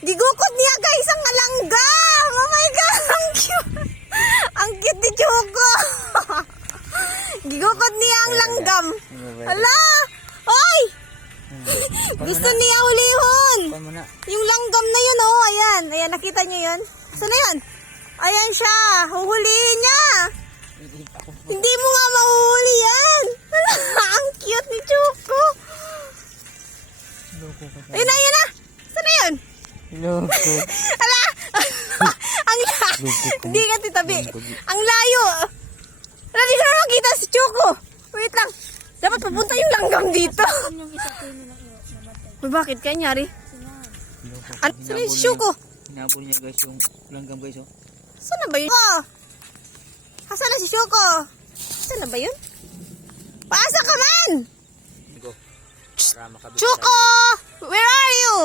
Gigukod niya guys ang alanggam! Oh my God! Ang cute! Ang cute ni Choco! Gigukod niya ang langgam. Hala! Hoy! Gusto niya hulihon! Yung langgam na yun, oh, ayan. Ayan, nakita niyo yun? Saan na yun? Ayan siya. Huhulihin niya. Hindi mo nga mahuhuli yan. Ang cute ni Choco. Ayun na, ayan na. Loko. Ala! Ang la... Hindi ka titabi. Ang layo. Ala, di ko na makita si Choco. Wait lang. Dapat papunta yung langgam dito. Uy, bakit? Kaya nyari? Ano? Saan yung si Choco? Hinabol niya guys yung langgam guys oh. Saan na ba yun? Oh! Asan na si Choco? Saan na ba yun? Paasa ka man! Choco! Where are you?